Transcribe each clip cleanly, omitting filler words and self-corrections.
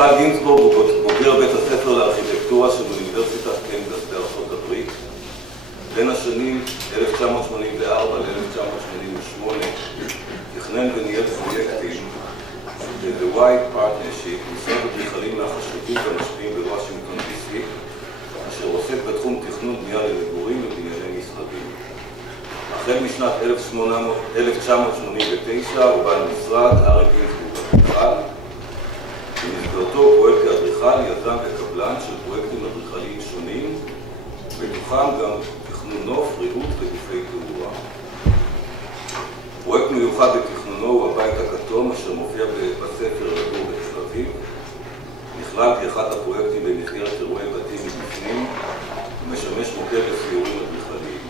האדריכל גינזבורג הוא בוגר בית הספר לארכיטקטורה של אוניברסיטת קמברס בארצות הברית. בין השנים 1984 ל-1988 תכנן וניהל פרויקטים ב-The White Partnership, משרד אדריכלים מהחשובים והמשפיעים בוושינגטון DC, אשר עוסק בתחום תכנון בנייה למגורים ובנייני משרדים. החל משנת 1989 הוא בעל משרד אריק גינזבורג אדריכל. במסגרתו הוא פועל כאדריכל, יזם וקבלן של פרויקטים אדריכליים שונים, בתוכם גם תכנון נוף, ריהוט וגופי תאורה. פרויקט מיוחד בתכנונו הוא הבית הכתום, אשר מופיע בספר לגור בתל אביב. נכלל כאחד הפרויקטים במסגרת אירועי בתים מבפנים, ומשמש מוקד לסיורים אדריכליים.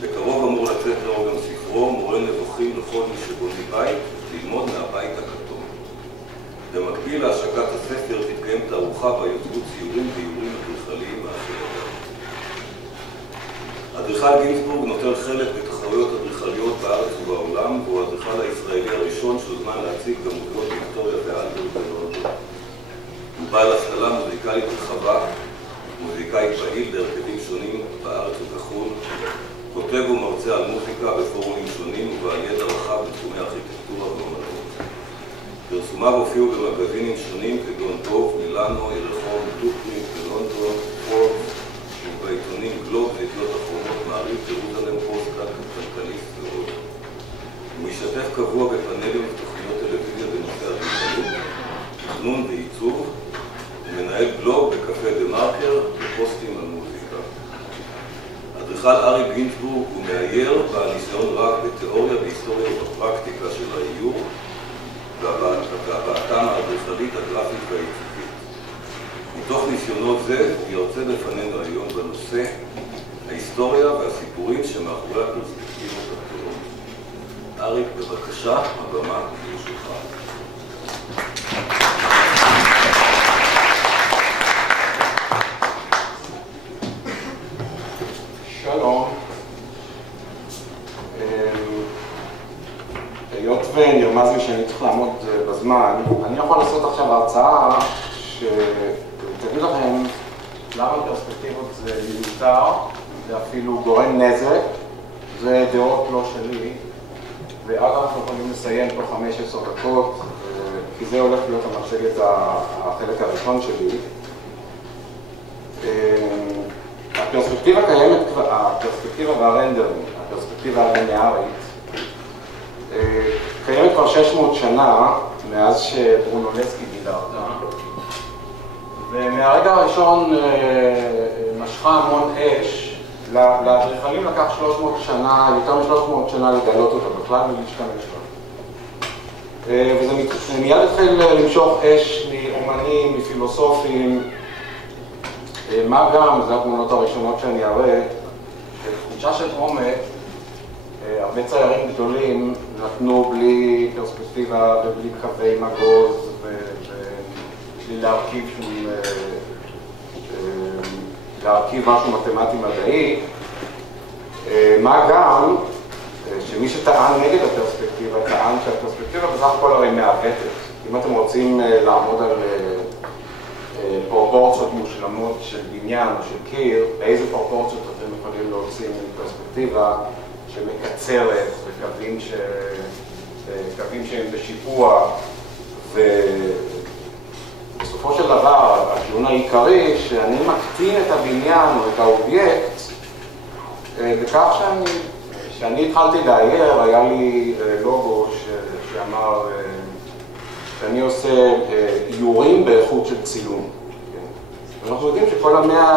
בקרוב אמור לצאת לאור גם ספרו, מורה נבוכים לכל מי שבונה בית, ללמוד מהבית הכתום. במקביל להשקת הספר תתקיים תערוכה בה יוצגו ציורים ואיורים אדריכליים מהשלב. אדריכל גינזבורג נוטל חלק בתחרויות אדריכליות בארץ ובעולם, והוא האדריכל הישראלי הראשון שהוזמן להציג במוזיאון ויקטוריה ואלברט בלונדון. הוא בעל השכלה מוזיקלית רחבה, מוזיקאי פעיל בהרכבים שונים בארץ ובחו"ל, כותב ומרצה על מוזיקה בפורומים שונים ובעל ידע רחב בתחומי ארכיטקטורה ואומנות. פרסומיו הופיעו במגזינים שונים כגון דוב, מילאנו, ירחון, דוקרין, בלונדון, פורבס, ובעיתונים גלוב, ידיעות אחרונות, מעריב, ירושלים פוסט, כלכליסט ועוד. הוא משתתף קבוע בפאנלים ותוכניות טלוויזיה בנושא אדריכלות, תכנון ועיצוב, ומנהל בלוג בקפה דה מרקר ופוסטים על מוזיקה. אדריכל אריק גינזבורג הוא מאייר בעל ניסיון רב בתיאוריה, בהיסטוריה ובפרקטיקה של האיור, והבעתם האדריכלית, הגרפית והעיצובית. מתוך ניסיונות זה יוצא בפנינו היום בנושא ההיסטוריה והסיפורים שמאחורי הפרספקטיבות הגדולות. אריק, בבקשה, הבמה לרשותך. שלום. היות ונרמז לי שאני צריך לעמוד בזמן, אני יכול לעשות עכשיו הרצאה שתגיד לכם למה פרספקטיבות זה מיותר, זה אפילו גורם נזק, זה דעות לא שלי, ואז אנחנו יכולים לסיים תוך 15 דקות, כי זה הולך להיות המצגת החלק הראשון שלי. הפרספקטיבה קיימת, הפרספקטיבה והרנדרינג, הפרספקטיבה הליניארית, קיימת כבר 600 שנה מאז שברונולסקי גילה אותה, ומהרגע הראשון משכה המון אש. לאדריכלים לקח 300 שנה, יותר מ-300 שנה לגלות אותה בכלל ולהשתמש בה. וזה מיד התחיל למשוך אש מאומנים, מפילוסופים, מה גם, זה התמונות הראשונות שאני אראה, תחושה של עומק, הרבה ציירים גדולים נתנו בלי פרספקטיבה ובלי קווי מגוז ובלי להרכיב משהו מתמטי מדעי. מה גם שמי שטען נגד הפרספקטיבה טען שהפרספקטיבה בסך הכל הרי מעוותת. אם אתם רוצים לעמוד על פרופורציות מושלמות של בניין או של קיר, באיזה פרופורציות אתם יכולים להוציא מפרספקטיבה שמקצרת וקווים שהם בשיפוע, ובסופו של דבר הטיעון העיקרי שאני מקטין את הבניין או את האובייקט בכך שאני התחלתי לאייר, היה לי לוגו שאמר שאני עושה איורים באיכות של צילום. ואנחנו יודעים שכל המאה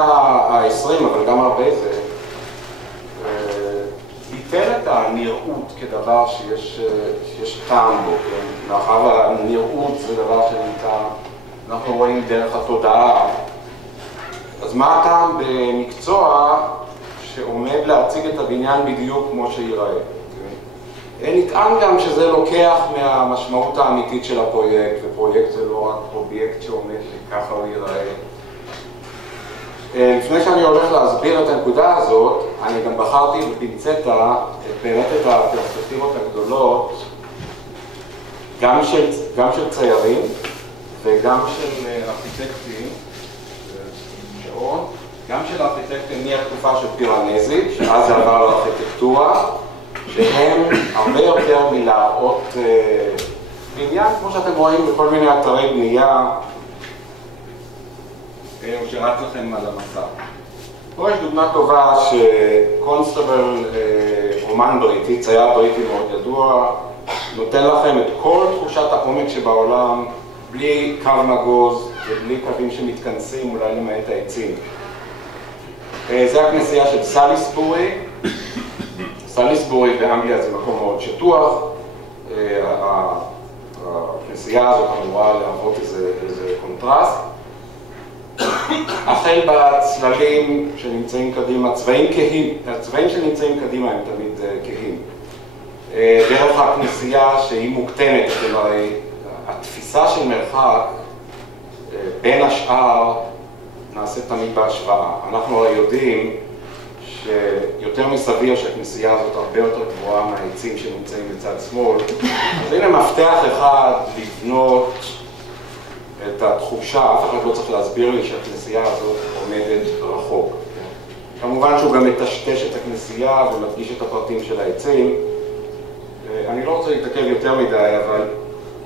ה-20, אבל גם הרבה זה, ייתן את הנראות כדבר שיש טעם בו, כן? מאחר והנראות זה דבר אנחנו רואים דרך התודעה. אז מה הטעם במקצוע שעומד להציג את הבניין בדיוק כמו שיראה? נטען גם שזה לוקח מהמשמעות האמיתית של הפרויקט, ופרויקט זה לא רק אובייקט שעומד ככה הוא ייראה. לפני שאני הולך להסביר את הנקודה הזאת, אני גם בחרתי בפינצטה באמת את הפרספקטיבות הגדולות, גם של ציירים וגם של ארכיטקטים, גם של ארכיטקטים מהתקופה של פירנזי, שאז זה עבר לארכיטקטורה, שהם הרבה יותר מלהראות בניין, כמו שאתם רואים בכל מיני אתרי בנייה, שרץ לכם על המסך. פה יש דוגמה טובה שקונסטבל, אומן בריטי, צייר בריטי מאוד ידוע, נותן לכם את כל תחושת העומק שבעולם, בלי קו נגוז ובלי קווים שמתכנסים, אולי למעט העצים. זה הכנסייה של סליסבורי. סליסבורי באנגליה זה מקום מאוד שטוח. הכנסייה הזאת אמורה להוות איזה קונטרסט. החל בצללים שנמצאים קדימה, צבעים כהים, הצבעים שנמצאים קדימה הם תמיד כהים. דרך הכנסייה שהיא מוקטנת, כלומר התפיסה של מרחק בין השאר נעשית תמיד בהשוואה. אנחנו הרי יודעים שיותר מסביר שהכנסייה הזאת הרבה יותר גבוהה מהעצים שנמצאים בצד שמאל. אז הנה מפתח אחד לבנות את התחושה, אף אחד לא צריך להסביר לי שהכנסייה הזאת עומדת רחוק. כמובן שהוא גם מטשטש את הכנסייה ומדגיש את הפרטים של העצים. אני לא רוצה להתעכב יותר מדי, אבל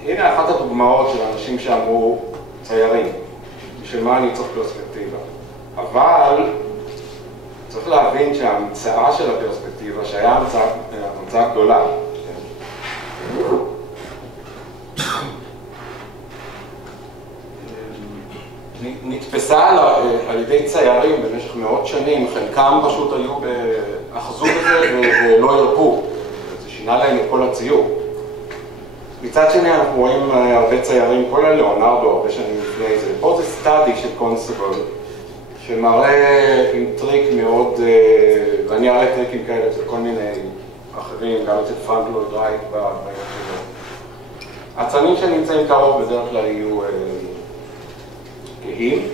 הנה אחת הדוגמאות של אנשים שאמרו ציירים, בשביל מה אני צריך פרספקטיבה. אבל צריך להבין שההמצאה של הפרספקטיבה, שהיה המצאה גדולה, נתפסה על ידי ציירים במשך מאות שנים, חלקם פשוט היו אחזו בזה ולא ירפו. זה שינה להם את כל הציור. מצד שני אנחנו רואים הרבה ציירים, כל הלאונרדו, הרבה שנים לפני זה. פה זה סטאדי של קונסטבל, שמראה עם טריק מאוד, ואני אראה טריקים כאלה אצל כל מיני אחרים, גם אצל פרנק לויד רייט בדברים שלו. הצנים שנמצאים קרוב בדרך כלל יהיו כהים.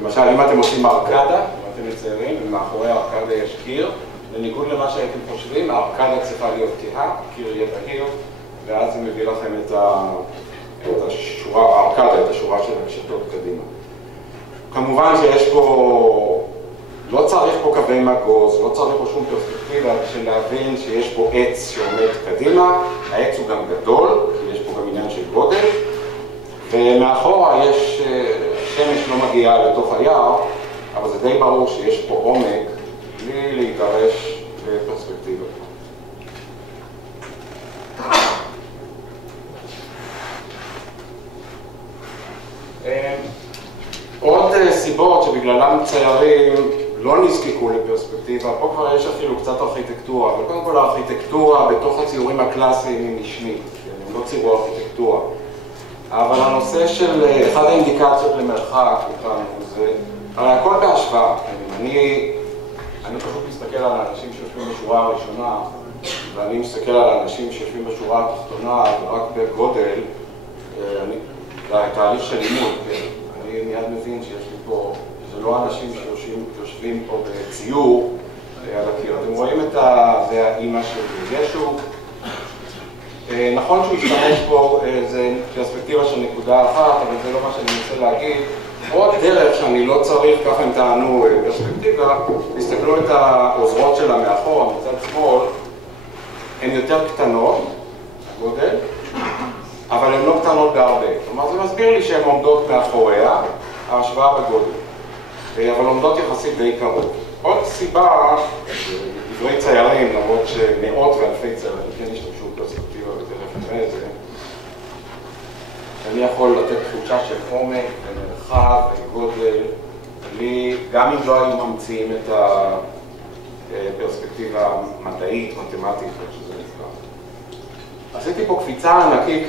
למשל, אם אתם עושים ארקדה, אם אתם מציירים, ומאחורי הארקדה יש קיר, בניגוד למה שהייתם חושבים, הארקדה צריכה להיות כהה, קיר יהיה בהיר, ואז זה מביא לכם את השורה, הארקדה, את השורה של הקשתות קדימה. כמובן שיש פה, לא צריך פה קווי מגוז, לא צריך פה שום פרספקטיבה, בשביל להבין שיש פה עץ שעומד קדימה, העץ הוא גם גדול, כי יש פה גם עניין של גודל, ומאחורה יש, השמש לא מגיעה לתוך היער, אבל זה די ברור שיש פה עומק, בלי להתרש בפרספקטיבה. עוד סיבות שבגללם ציירים לא נזקקו לפרספקטיבה, פה כבר יש אפילו קצת ארכיטקטורה, אבל קודם כל הארכיטקטורה בתוך הציורים הקלאסיים היא משנית, הם לא ציירו ארכיטקטורה. אבל הנושא של אחד האינדיקציות למרחק אותנו זה, הרי הכל בהשוואה. אני פשוט מסתכל על האנשים שיושבים בשורה הראשונה, ואני מסתכל על האנשים שיושבים בשורה התחתונה, ורק בגודל, תהליך של לימוד, אני מיד מבין שיש לי פה, זה לא אנשים שיושבים פה בציור על הקיר. אתם רואים את זה האימא של ישו. נכון שהוא השתמש פה, זה פרספקטיבה של נקודה אחת, אבל זה לא מה שאני רוצה להגיד. עוד דרך שאני לא צריך, ככה הם טענו פרספקטיבה, תסתכלו את העוזרות שלה מאחורה, מצד שמאל, הן יותר קטנות, הגודל, אבל הן לא קטנות בהרבה. כלומר, זה מסביר לי שהן עומדות מאחוריה, ההשוואה בגודל, אבל עומדות יחסית די קרוב. עוד סיבה, דברי ציירים, למרות שמאות ואלפי ציירים כן השתמשו בפרספקטיבה ותכף נראה את זה, אני יכול לתת תחושה של עומק ומרחב וגודל, גם אם לא היו ממציאים את הפרספקטיבה המדעית, מתמטית, כמו שזה נקרא. עשיתי פה קפיצה ענקית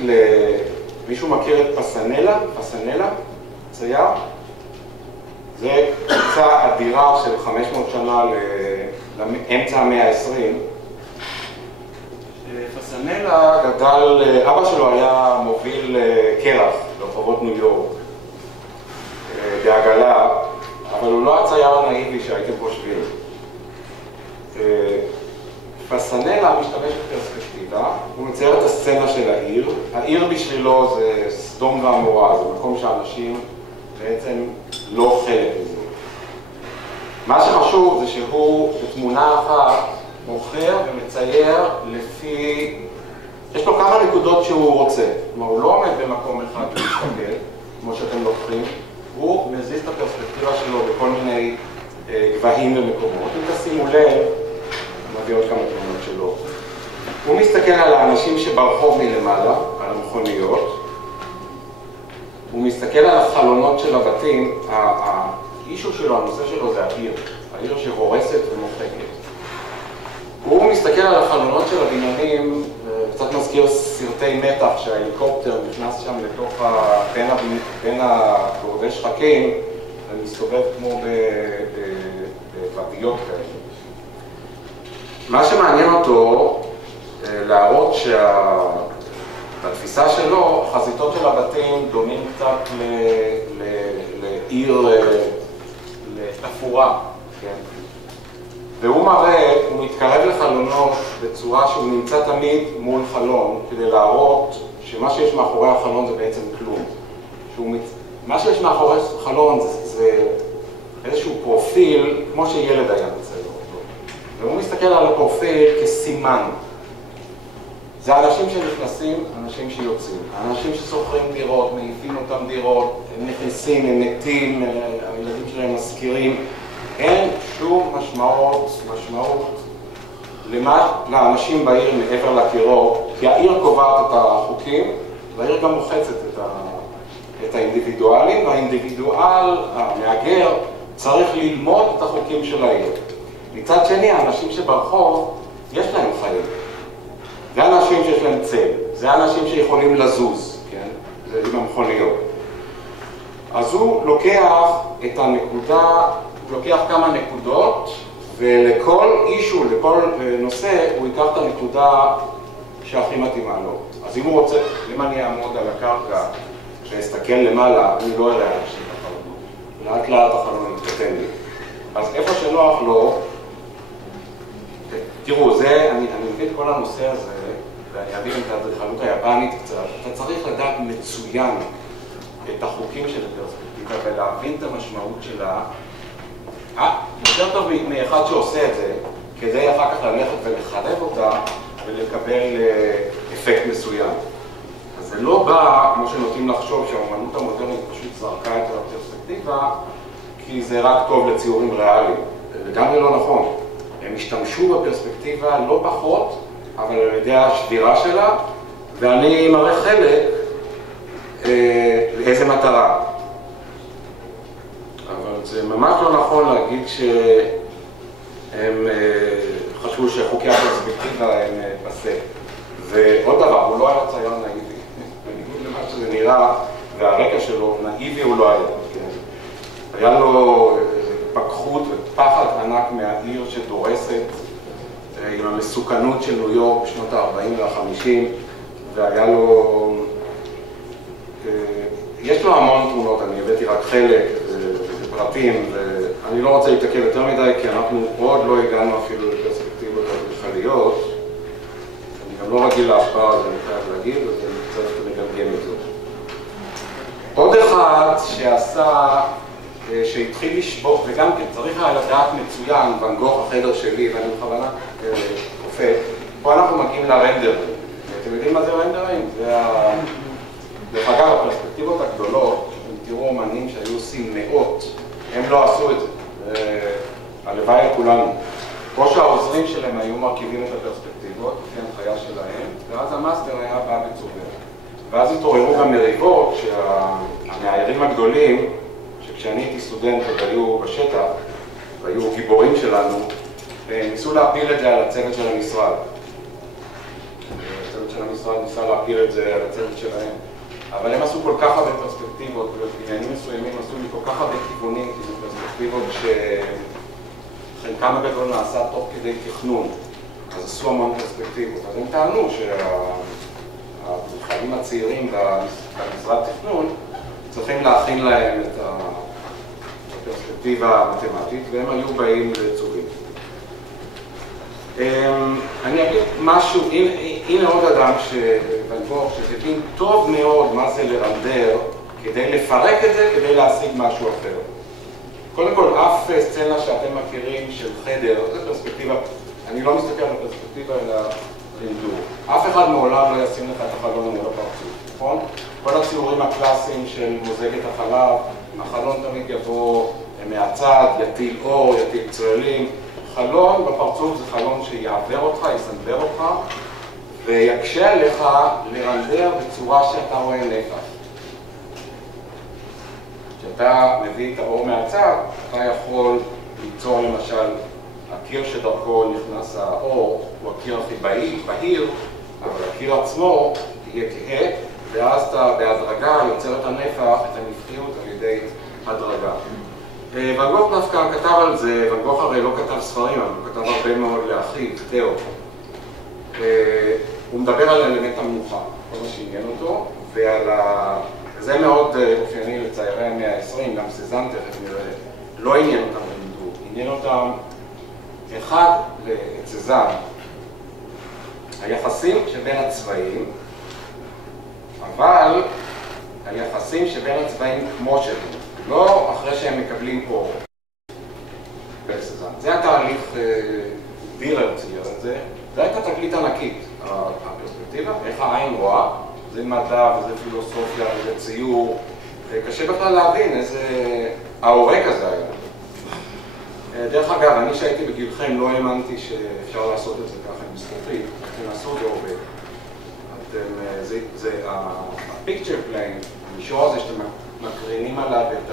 מישהו מכיר את פסנלה? פסנלה? צייר? זה קפיצה אדירה של 500 שנה לאמצע המאה ה-20. פסנלה גדל, אבא שלו היה מוביל קרח ברחובות ניו יורק, בעגלה, אבל הוא לא הצייר הנאיבי שהייתם חושבים. פסנלה משתמש בפרספקטיבה, הוא מצייר את הסצנה של העיר. העיר בשבילו זה סדום ועמורה, זה מקום שאנשים בעצם לא חלק מזה. מה שחשוב זה שהוא בתמונה אחת מוכר ומצייר לפי... יש לו כמה נקודות שהוא רוצה. כלומר, הוא לא עומד במקום אחד להסתכל, כמו שאתם לוקחים, הוא מזיז את הפרספקטיבה שלו בכל מיני גבהים ומקומות. אם תשימו לב, מביא עוד כמה תמונות שלו. הוא מסתכל על האנשים שברחוב מלמעלה, על המכוניות. הוא מסתכל על החלונות של הבתים. האישו שלו, הנושא שלו זה העיר. העיר שהורסת ומוחקת. הוא מסתכל על החלונות של הבניינים, קצת מזכיר סרטי מתח שההליקופטר נכנס שם לתוך בין הגורדי שחקים ומסתובב כמו בוודיות כאלה. מה שמעניין אותו להראות שבתפיסה שלו, החזיתות של הבתים דומים קצת לעיר, לתפורה, כן? והוא מראה, הוא מתקרב לחלונות בצורה שהוא נמצא תמיד מול חלון, כדי להראות שמה שיש מאחורי החלון זה בעצם כלום. מה שיש מאחורי חלון זה איזשהו פרופיל, כמו שילד היה מצייר אותו. והוא מסתכל על הפרופיל כסימן. זה אנשים שנכנסים, אנשים שיוצאים. אנשים ששוכרים דירות, מעיפים אותם דירות, הם נכנסים, הם מתים, הילדים שלהם מזכירים. אין שום משמעות לאנשים בעיר מעבר לקירות, כי העיר קובעת את החוקים, והעיר גם מוחצת את האינדיבידואלים, והאינדיבידואל, המהגר, צריך ללמוד את החוקים של העיר. מצד שני, האנשים שברחוב, יש להם חיים. זה אנשים שיש להם צל, זה אנשים שיכולים לזוז, כן? זה עם המכוניות. אז הוא לוקח את הנקודה, הוא לוקח כמה נקודות, ולכל אישו, לכל נושא, הוא ייקח את הנקודה שהכי מתאימה לו. אז אם הוא רוצה, אם אני אעמוד על הקרקע ואסתכל למעלה, אני לא אראה אנשים בחלונות. לאט לאט החלון יתקטן לי. אז איפה שנוח לו, תראו, אני מביא את כל הנושא הזה, ואני אביא את האדריכלות היפנית קצת, אתה צריך לדעת מצוין את החוקים של הפרספקטיבה ולהבין את המשמעות שלה. יותר טוב מאחד שעושה את זה, כדי אחר כך ללכת ולחלב אותה ולקבל אפקט מסוים. אז זה לא בא, כמו שנוטים לחשוב, שהאומנות המודרנית פשוט זרקה את הפרספקטיבה, כי זה רק טוב לציורים ריאליים. וגם זה לא נכון. הם השתמשו בפרספקטיבה לא פחות, אבל על ידי השבירה שלה, ואני מראה חלק לאיזה מטרה. אבל זה ממש לא נכון להגיד שהם חשבו שחוקי הפרספקטיבה הם פסה. ועוד דבר, הוא לא היה צייר נאיבי. בניגוד למה שזה נראה, והרקע שלו, נאיבי הוא לא היה. היה לו פקחות ופחד ענק מהעיר שדורסת, עם המסוכנות של ניו יורק בשנות ה-40 וה-50, והיה לו... יש לו המון תמונות, אני הבאתי רק חלק, פרטים, ואני לא רוצה להתעכב יותר מדי, כי אנחנו עוד לא הגענו אפילו לפרספקטיבות אדריכליות. אני גם לא רגיל להשפעה, אז אני חייב להגיד, אז אני קצת מגמגם את זה. עוד אחד שעשה, שהתחיל לשבור, וגם כן צריך היה לדעת מצוין, ואן גוך החדר שלי, ואני בכוונה קופץ, פה אנחנו מגיעים לרנדרים. אתם יודעים מה זה רנדרים? זה דרך אגב, הפרספקטיבות הגדולות, אתם תראו אומנים שהיו עושים מאות, הם לא עשו את זה. הלוואי לכולנו. או שהעוזרים שלהם היו מרכיבים את הפרספקטיבות, לפי הנחיה שלהם, ואז המאסטר היה בא בצובר. ואז התעוררו גם מריבות שהמאיירים הגדולים, שכשאני הייתי סטודנט עוד היו בשטח, והיו גיבורים שלנו, והם ניסו להפיל את זה על הצוות של המשרד. הצוות של המשרד ניסה להפיל את זה על הצוות שלהם. אבל הם עשו כל כך הרבה פרספקטיבות, ובעניינים מסוימים עשו לי כל כך הרבה כיוונים, כי זה פרספקטיבות שחלקם הגדול נעשה תוך כדי תכנון, אז עשו המון פרספקטיבות. אז הם טענו שהאדריכלים הצעירים במשרד תכנון צריכים להכין להם את הפרספקטיבה המתמטית, והם היו באים לעיצובים. אני אגיד משהו, הנה עוד אדם ואני גוך שתבין טוב מאוד מה זה לרנדר, כדי לפרק את זה, כדי להשיג משהו אחר. קודם כל, אף סצנה שאתם מכירים של חדר, זו פרספקטיבה, אני לא מסתכל על הפרספקטיבה אלא רנדור. אף אחד מעולם לא ישים לך את החלון מול הפרצוף, נכון? כל הציורים הקלאסיים של מוזגת החלב, החלון תמיד יבוא מהצד, יטיל אור, יטיל צללים. חלון בפרצוף זה חלון שיעבר אותך, יסנבר אותך, ויקשה עליך לרנדר בצורה שאתה רואה נפח. כשאתה מביא את האור מהצד, אתה יכול ליצור למשל הקיר שדרכו נכנס האור, הוא הקיר הכי בהיר, אבל הקיר עצמו יהיה כהה, ואז אתה בהדרגה יוצר את הנפח, את הנפחיות על ידי הדרגה. ואן גוך דווקא כתב על זה, ואן גוך הרי לא כתב ספרים, אבל הוא כתב הרבה מאוד לאחיו, תאו. הוא מדבר על אלמנט המנוחה, כל מה שעניין אותו, וזה מאוד אופייני לציירי המאה ה-20, גם סזן תכף נראה, לא עניין אותם במדור, עניין אותם אחד לסזן, היחסים שבין הצבעים, אבל היחסים שבין הצבעים כמו שהם, לא אחרי שהם מקבלים אור בסזן. זה התהליך, דירר צייר את זה, זה הייתה תגלית ענקית, הפרספקטיבה, איך העין רואה, זה מדע וזה פילוסופיה וזה ציור, קשה בכלל להבין איזה ההורג הזה היה. דרך אגב, אני שהייתי בגילכם לא האמנתי שאפשר לעשות את זה ככה עם זכוכית, תנסו זה עובד. זה ה-picture plane, המישור הזה שאתם מקרינים עליו את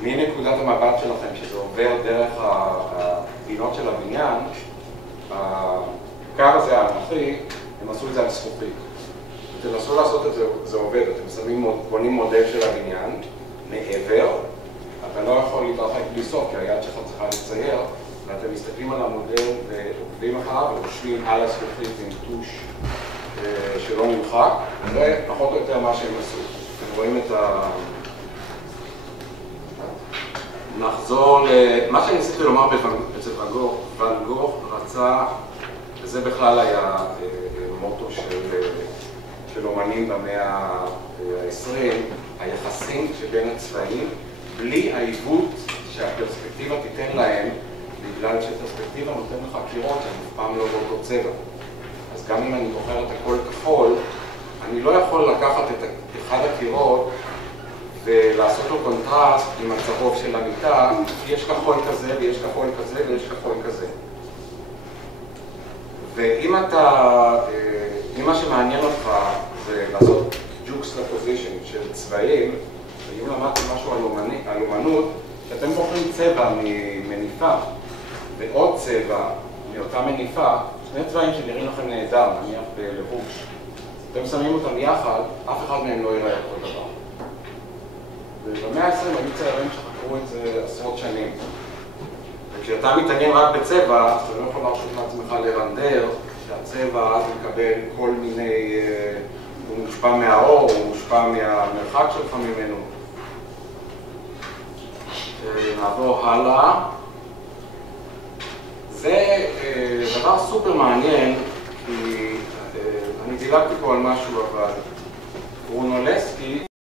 מנקודת המבט שלכם, שזה עובר דרך הפינות של הבניין, הקו הזה האנכי, הם עשו את זה על זכוכית. תנסו לעשות את זה, זה עובד, אתם בונים מודל של הבניין, מעבר, אתה לא יכול להתרחק בלי סוף, כי היד שלך צריכה לצייר, ואתם מסתכלים על המודל ועוקבים אחריו ורושמים על הזכוכית עם טוש שלא נמחק, זה פחות או יותר מה שהם עשו. אתם רואים את נחזור למה שאני ניסיתי לומר אצל ואן גוך רצה, וזה בכלל היה מוטו של אומנים במאה ה-20, היחסים שבין הצבעים, בלי העיוות שהפרספקטיבה תיתן להם, בגלל שפרספקטיבה נותן לך קירות שהן אף פעם לא באותו צבע. אז גם אם אני בוחר את הכל כחול, אני לא יכול לקחת את אחד הקירות ולעשות לו קונטרסט עם הצהוב של המיטה, כי יש כחול כזה ויש כחול כזה ויש כחול כזה. ואם מה שמעניין אותך זה לעשות juxtaposition של צבעים, ואם למדתם משהו על אומנות, שאתם בוחרים צבע ממניפה ועוד צבע מאותה מניפה, שני צבעים שנראים לכם נהדר, נניח בלבוש, אתם שמים אותם יחד, אף אחד מהם לא יראה אותו דבר. ובמאה ה-20 היו ציירים שחקרו את זה עשרות שנים. וכשאתה מתעניין רק בצבע, אז אתה לא יכול להרשות לעצמך לרנדר, שהצבע אז מקבל כל מיני, הוא מושפע מהאור, הוא מושפע מהמרחק שלך ממנו. נעבור הלאה. זה דבר סופר מעניין, כי אני דילגתי פה על משהו, אבל ברונולסקי